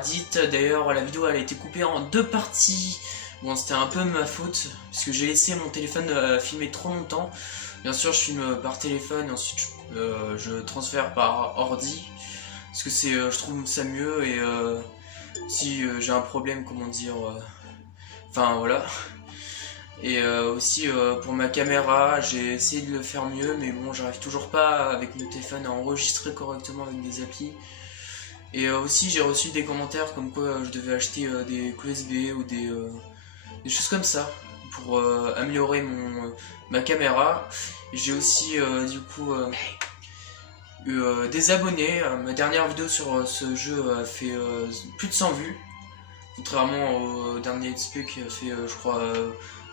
Radit. D'ailleurs, la vidéo elle a été coupée en 2 parties. Bon, c'était un peu ma faute, parce que j'ai laissé mon téléphone filmer trop longtemps. Bien sûr, je filme par téléphone, et ensuite je transfère par ordi. Parce que c'est, je trouve ça mieux, et si j'ai un problème, comment dire... Enfin, voilà. Et aussi pour ma caméra, j'ai essayé de le faire mieux, mais bon, j'arrive toujours pas avec mon téléphone à enregistrer correctement avec des applis. Et aussi j'ai reçu des commentaires comme quoi je devais acheter des clés USB ou des choses comme ça pour améliorer ma caméra. J'ai aussi du coup eu des abonnés. Ma dernière vidéo sur ce jeu a fait plus de 100 vues. Contrairement au dernier XP qui a fait je crois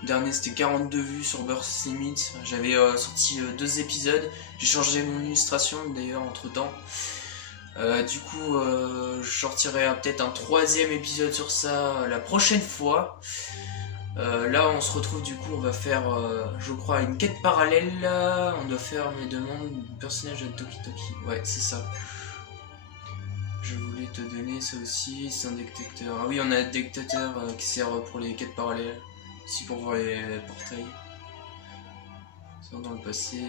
le dernier c'était 42 vues sur Burst Limit. J'avais sorti 2 épisodes. J'ai changé mon illustration d'ailleurs entre temps. Du coup, je sortirai peut-être un 3e épisode sur ça la prochaine fois. Là, on se retrouve du coup, on va faire, je crois, une quête parallèle. On doit faire mes demandes du personnage de Toki Toki. Ouais, c'est ça. Je voulais te donner ça aussi, c'est un détecteur. Ah oui, on a un détecteur qui sert pour les quêtes parallèles. Aussi pour voir les portails. Ça dans le passé.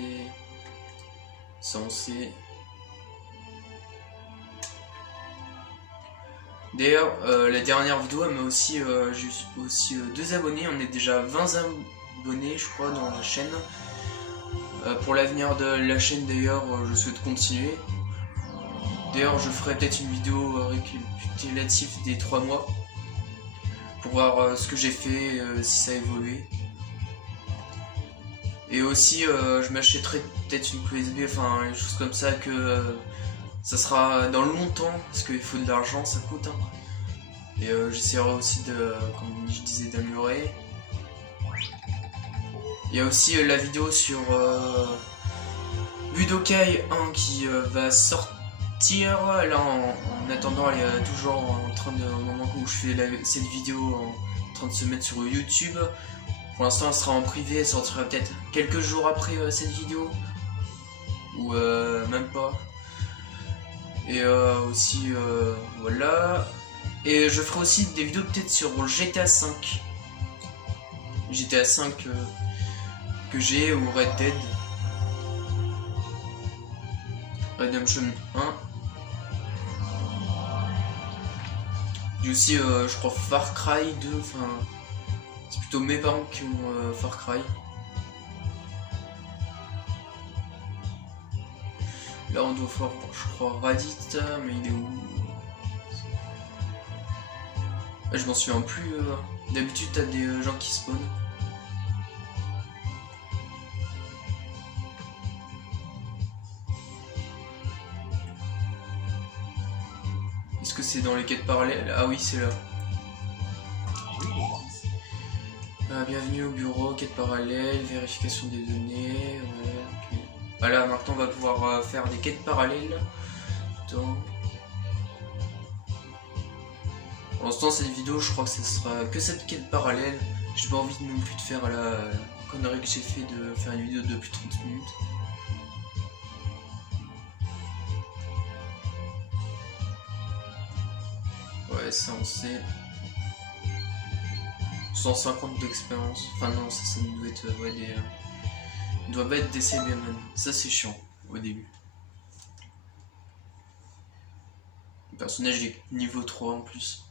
Ça on sait. D'ailleurs, la dernière vidéo, elle m'a aussi, j'ai aussi 2 abonnés, on est déjà 20 abonnés, je crois, dans la chaîne. Pour l'avenir de la chaîne, d'ailleurs, je souhaite continuer. D'ailleurs, je ferai peut-être une vidéo récapitulative des 3 mois pour voir ce que j'ai fait, si ça a évolué. Et aussi, je m'achèterai peut-être une clé USB, enfin, des choses comme ça que ça sera dans le longtemps, parce qu'il faut de l'argent, ça coûte. Hein. Et j'essaierai aussi de, comme je disais, d'améliorer. Il y a aussi la vidéo sur Budokai 1 qui va sortir. Là, en attendant, elle est toujours en train de, au moment où je fais cette vidéo, en train de se mettre sur YouTube. Pour l'instant, elle sera en privé, elle sortira peut-être quelques jours après cette vidéo. Ou même pas. Et aussi, voilà. Et je ferai aussi des vidéos peut-être sur GTA 5. GTA 5 que j'ai, ou Red Dead. Redemption 1. J'ai aussi, je crois, Far Cry 2. Enfin, c'est plutôt mes parents qui ont Far Cry. Là, on doit faire, je crois, Radit, mais il est où? Je m'en souviens plus. D'habitude, t'as des gens qui spawnent. Est-ce que c'est dans les quêtes parallèles? Ah oui, c'est là. Bienvenue au bureau, quête parallèle, vérification des données. Ouais, ok. Voilà, maintenant on va pouvoir faire des quêtes parallèles. Attends. Pour l'instant, cette vidéo, je crois que ce sera que cette quête parallèle. J'ai pas envie non plus de faire la connerie que j'ai fait de faire une vidéo de plus de 30 minutes. Ouais, ça on sait. 150 d'expérience. Enfin non, ça doit être ouais, des... Il doit pas être des CBM. Ça c'est chiant au début. Le personnage est niveau 3 en plus.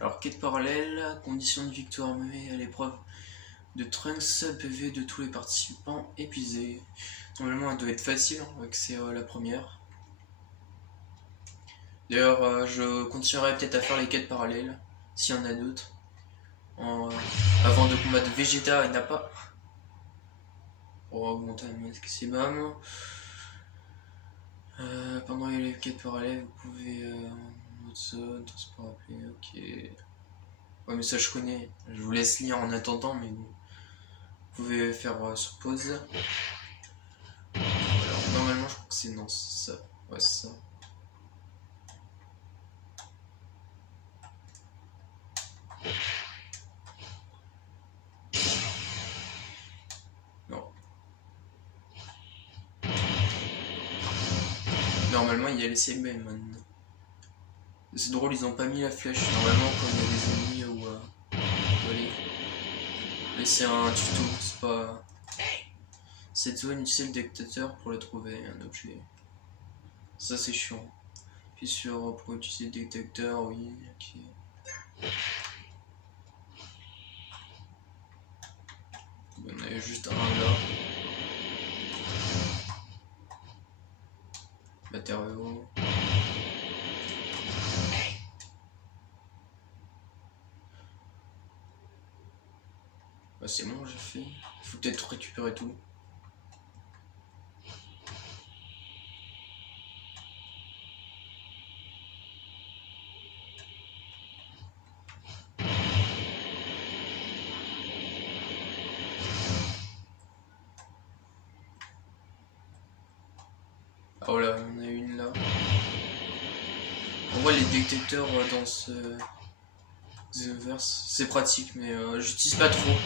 Alors, quête parallèle, conditions de victoire menée à l'épreuve de Trunks, PV de tous les participants épuisés. Normalement, elle doit être facile, hein, vu que c'est la première. D'ailleurs, je continuerai peut-être à faire les quêtes parallèles, s'il y en a d'autres. Avant de combattre Vegeta et Nappa. Pour augmenter le maximum. Pendant les quêtes parallèles, vous pouvez... transport appelé, ok. Ouais, mais ça je connais. Je vous laisse lire en attendant, mais bon. Vous pouvez faire sur pause. Alors, normalement, je crois que c'est non, c'est ça. Ouais, c'est ça. Non. Normalement, il y a les Cybermen. C'est drôle, ils ont pas mis la flèche. Normalement, quand il y a des ennemis ou aller. Mais c'est un tuto, c'est pas. Cette zone utilise le détecteur pour le trouver, un objet. Ça c'est chiant. Puis sur pour utiliser le détecteur, oui, ok. Il y en a juste un là. Matériaux. Bah c'est bon, j'ai fait. Il faut peut-être récupérer tout. Ah voilà, on a une là. On voit les détecteurs dans ce Xenoverse, c'est pratique, mais j'utilise pas trop,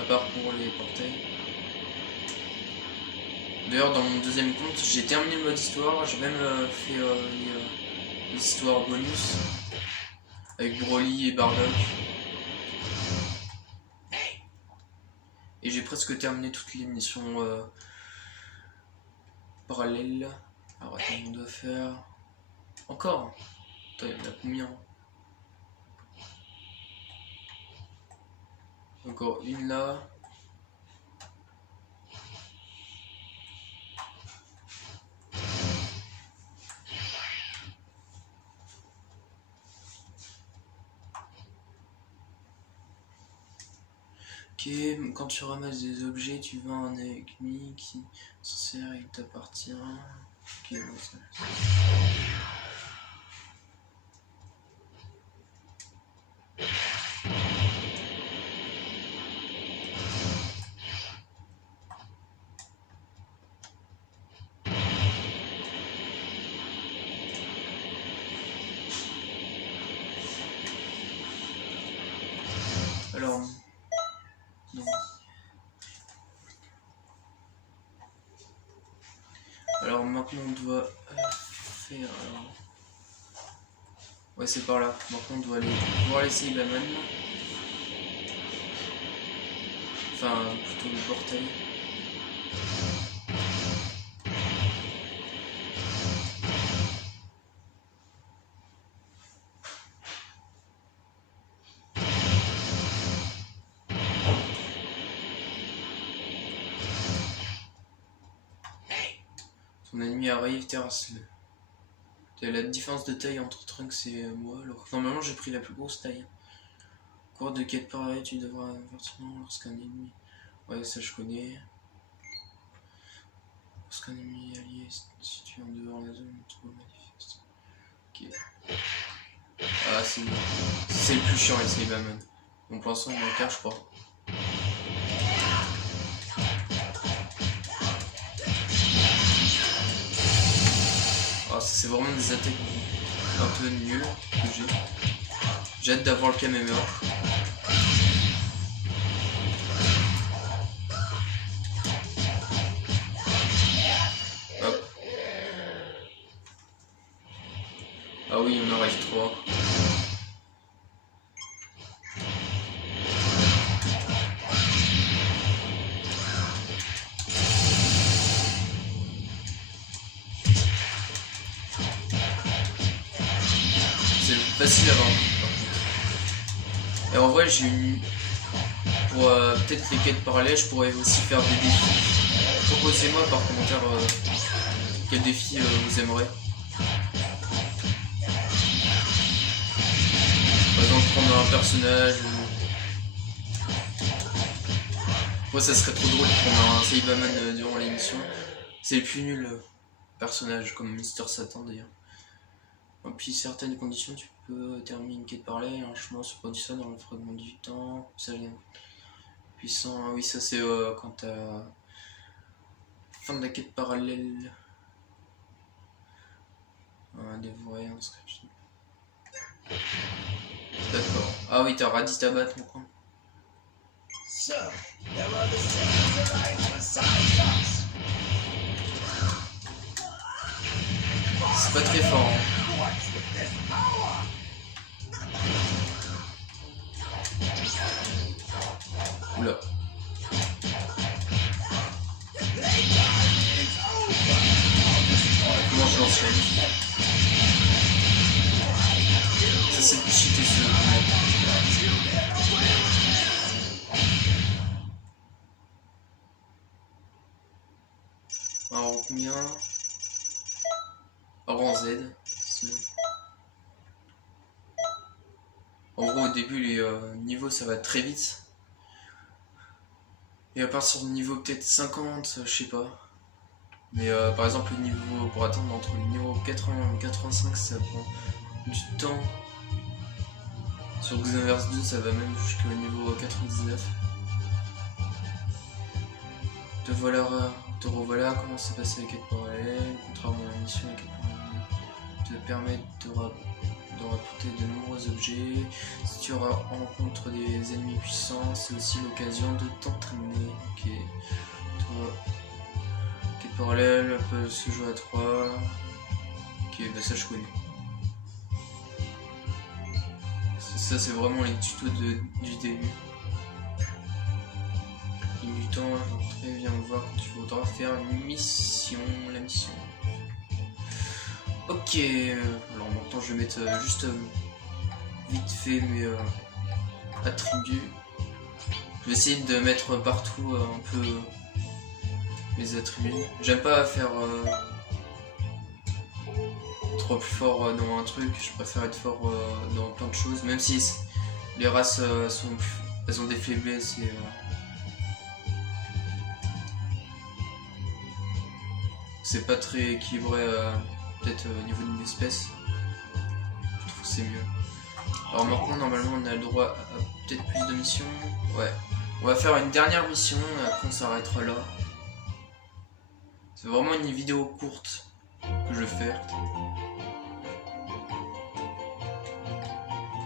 à part pour les portails. D'ailleurs, dans mon deuxième compte, j'ai terminé le mode histoire, j'ai même fait les histoires bonus avec Broly et Bardock. Et j'ai presque terminé toutes les missions parallèles. Alors attends, on doit faire... Encore. Attends, il y en a combien? Encore une là. Ok, quand tu ramasses des objets, tu vas un ennemi qui s'en sert et il t'appartient. Ok, bon, ça... Alors... Non. Alors maintenant on doit faire... Ouais c'est par là. Maintenant on doit aller voir les Cybermen. Enfin plutôt le portail. Ton ennemi arrive, terrasse-le. La différence de taille entre Trunks et moi, alors normalement j'ai pris la plus grosse taille. Cours de quête pareil, tu devras avertissement lorsqu'un ennemi... Ouais, ça je connais. Lorsqu'un ennemi allié est situé en dehors de la zone, trop manifeste. Ok. Ah, c'est le plus chiant les Cybermen. Bon, pour l'instant, il y en a qu'un, je crois. Ah, ça c'est vraiment des attaques un peu nulles que j'ai. J'ai hâte d'avoir le Kamehameha. Hop. Ah oui, on arrive 3. Facile à vendre. Et en vrai j'ai eu pour peut-être les quêtes parallèles, je pourrais aussi faire des défis. Proposez-moi par commentaire quel défi vous aimerez. Par exemple prendre un personnage moi ça serait trop drôle de prendre un Cyberman durant l'émission. C'est le plus nul personnage comme Mister Satan d'ailleurs. Et puis certaines conditions, tu peux terminer une quête parallèle, un chemin se produit ça dans le fragment du temps, ça vient puissant, oui ça c'est quand t'as fin de la quête parallèle, dévorer inscription. D'accord, ah oui t'as radis tabat maintenant. C'est pas très fort hein. Oula. Comment je lance ça c'est cheaté ce mec. Alors combien? Alors en Z. En gros au début les niveaux ça va très vite. Et à partir du niveau peut-être 50, je sais pas. Mais par exemple le niveau pour atteindre entre le niveau 80 et 85 ça prend du temps. Sur Xenoverse 2 ça va même jusqu'au niveau 99. Te revoilà, comment s'est passé la quête parallèle, contrairement à la mission, la quête parallèle te permet de rapporter de nombreux objets. Si tu rencontres des ennemis puissants, c'est aussi l'occasion de t'entraîner. Ok. Quête parallèle peut se jouer à 3. Ok, bah ça je connais. Ça c'est vraiment les tutos du début. Du temps, j'entrerai, viens me voir quand tu voudras faire une mission, la mission. Ok, alors maintenant je vais mettre juste vite fait mes attributs. Je vais essayer de mettre partout un peu mes attributs. J'aime pas faire trop plus fort dans un truc, je préfère être fort dans plein de choses, même si les races elles ont des faiblesses et c'est pas très équilibré peut-être au niveau d'une espèce. Je trouve que c'est mieux. Alors maintenant normalement on a le droit à peut-être plus de missions. Ouais. On va faire une dernière mission et après on s'arrêtera là. C'est vraiment une vidéo courte que je vais faire.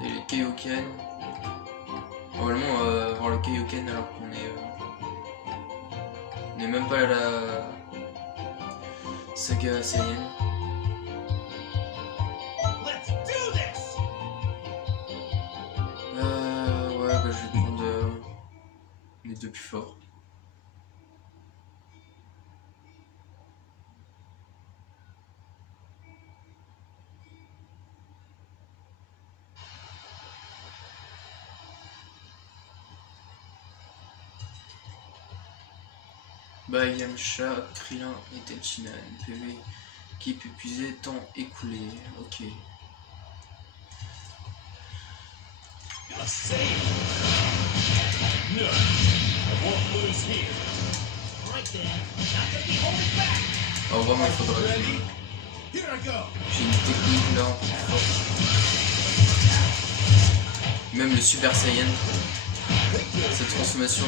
Et les Kaioken. Normalement voir le Kaioken alors qu'on est on n'est même pas à la saga Saiyan. Ouais, bah, je vais prendre les deux plus forts. Bah Yamcha, Krillin et Tenshinhan, PV qui peut épuiser, temps écoulé, ok. Oh vraiment il faudra que j'ai une technique là un peu plus forte. Même le Super Saiyan, cette transformation,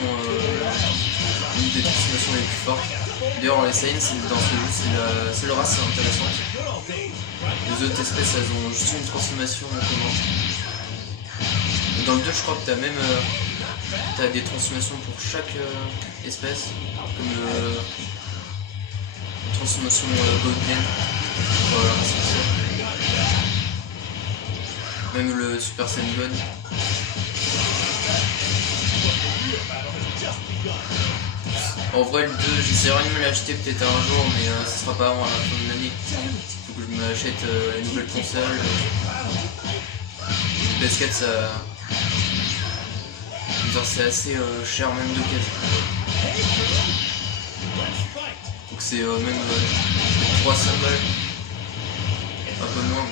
une des transformations les plus fortes. D'ailleurs les Saiyans dans ce jeu c'est leur race intéressante. Les autres espèces elles ont juste une transformation en commun. Dans le 2 je crois que t'as des transformations pour chaque espèce, comme la transformation Golden. Voilà, c'est ça. Même le Super Saiyan God. En vrai le 2 j'essaierai de me l'acheter peut-être un jour mais ce sera pas avant la fin de l'année. Faut que je me l'achète la nouvelle console. Le PS4 ça... c'est assez cher même d'occasion. Donc c'est même 300 balles. Un peu moins.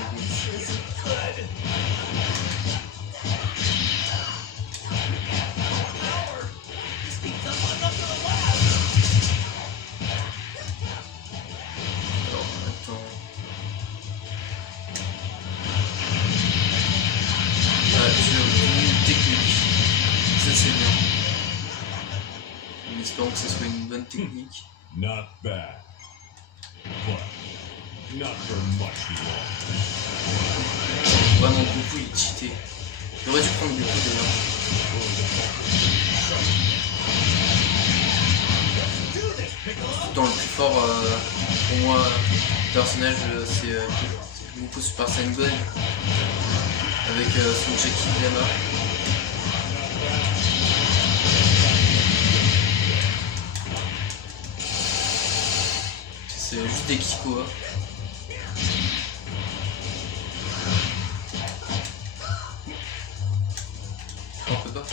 Alors attends. espérons que ce soit une bonne technique. Not bad, but not for much longer. Vraiment beaucoup il cheatait. J'aurais dû prendre beaucoup d'ailleurs. Dans le plus fort pour moi personnage c'est beaucoup Super Saiyan God avec son Jackie là-bas. C'est juste des Kiko. Hein. On peut pas.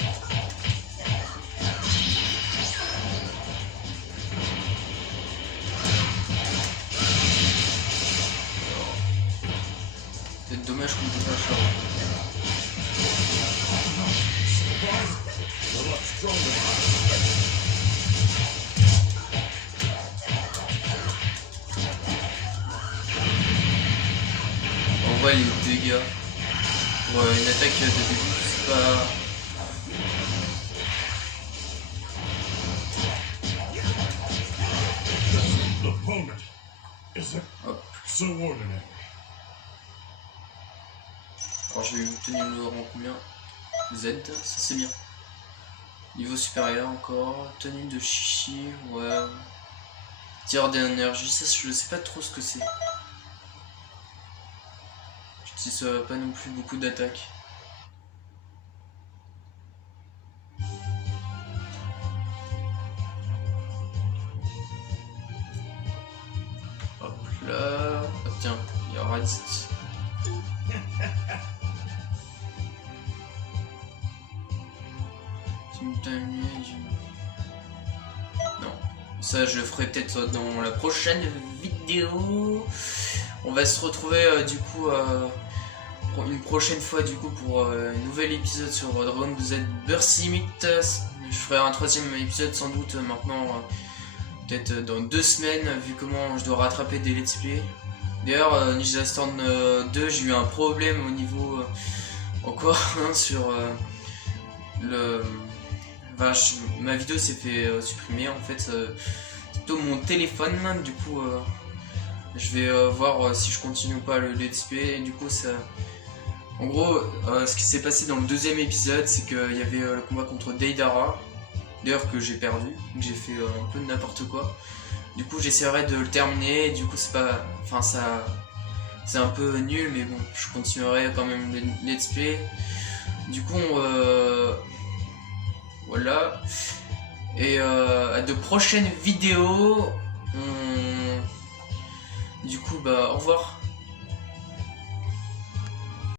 C'est dommage qu'on peut pas faire. On voit les dégâts pour une attaque de début, c'est pas... Hop. Alors je vais obtenir le rang combien? Z, ça c'est bien. Niveau supérieur encore, tenue de chichi, ouais. Tir d'énergie, ça je sais pas trop ce que c'est. J'utilise pas non plus beaucoup d'attaques. Hop là, ah, tiens, il y a Raditz. Non, ça je le ferai peut-être dans la prochaine vidéo. On va se retrouver du coup une prochaine fois du coup pour un nouvel épisode sur Dragon Ball Z Burst Limit. Je ferai un troisième épisode sans doute maintenant, peut-être dans 2 semaines vu comment je dois rattraper des let's play. D'ailleurs Ninja Storm 2 j'ai eu un problème au niveau encore sur le... ma vidéo s'est fait supprimer en fait, c'est plutôt mon téléphone, du coup je vais voir si je continue ou pas le let's play. Et du coup ça... En gros ce qui s'est passé dans le 2e épisode c'est qu'il y avait le combat contre Deidara, d'ailleurs que j'ai perdu, que j'ai fait un peu n'importe quoi. Du coup j'essaierai de le terminer, du coup c'est pas... Enfin ça... C'est un peu nul mais bon, je continuerai quand même le let's play. Du coup voilà. Et à de prochaines vidéos. Du coup bah au revoir.